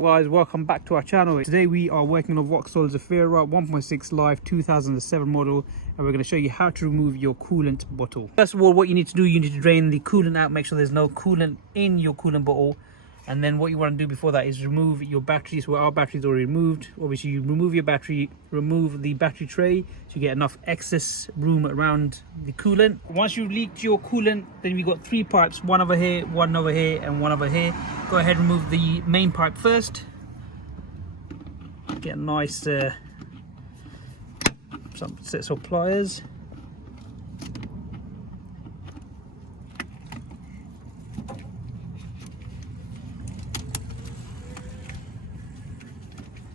Guys, welcome back to our channel. Today we are working on a Vauxhall Zafira 1.6 Live 2007 model, and we're going to show you how to remove your coolant bottle. First of all, what you need to do, you need to drain the coolant out, make sure there's no coolant in your coolant bottle. And then what you want to do before that is remove your batteries. So our battery is already removed. Obviously you remove your battery, remove the battery tray so you get enough excess room around the coolant. Once you've leaked your coolant, then we've got 3 pipes, one over here, one over here, and one over here. Go ahead and remove the main pipe first. Get a nice some sets of pliers.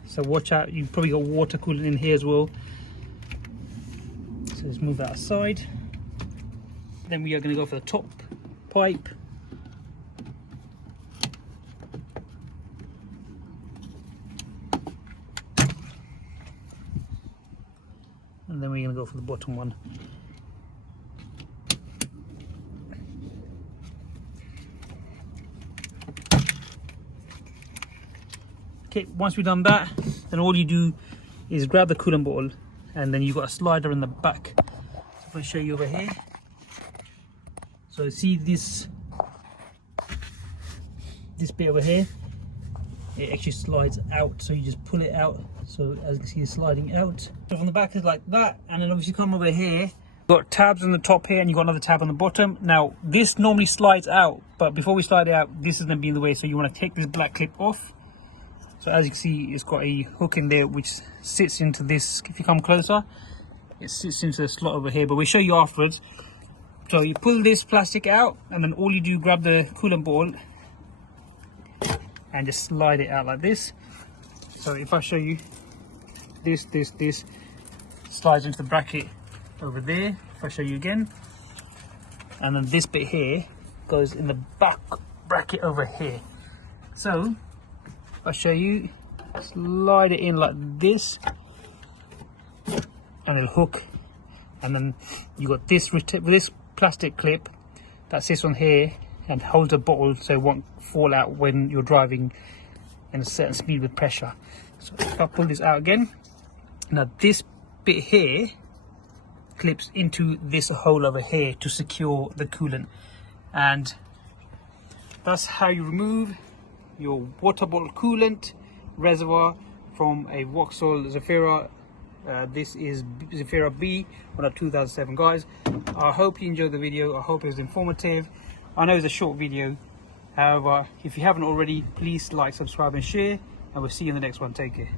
So watch out, you've probably got water coolant in here as well. So let's move that aside. Then we are going to go for the top pipe. And then we're going to go for the bottom one. Okay, once we've done that, then all you do is grab the coolant bottle, and then you've got a slider in the back. So if I show you over here, so see this bit over here, it actually slides out, so you just pull it out. So as you can see, it's sliding out. So from the back is like that, and then obviously come over here, you've got tabs on the top here, and you've got another tab on the bottom. Now this normally slides out, but before we slide it out, this is going to be in the way, so you want to take this black clip off. So as you can see, it's got a hook in there which sits into this. If you come closer, it sits into the slot over here, but we'll show you afterwards. So you pull this plastic out, and then all you do, grab the coolant ball and just slide it out like this. So if I show you, this slides into the bracket over there. If I show you again, and then this bit here goes in the back bracket over here. So I'll show you, slide it in like this, and it'll hook, and then you got this plastic clip that sits on here and holds a bottle so it won't fall out when you're driving in a certain speed with pressure. So if I pull this out again, now this bit here clips into this hole over here to secure the coolant, and that's how you remove your water bottle coolant reservoir from a Vauxhall Zafira. This is Zafira B, one of 2007, guys. I hope you enjoyed the video. I hope it was informative. I know it's a short video, however, if you haven't already, please like, subscribe and share, and we'll see you in the next one. Take care.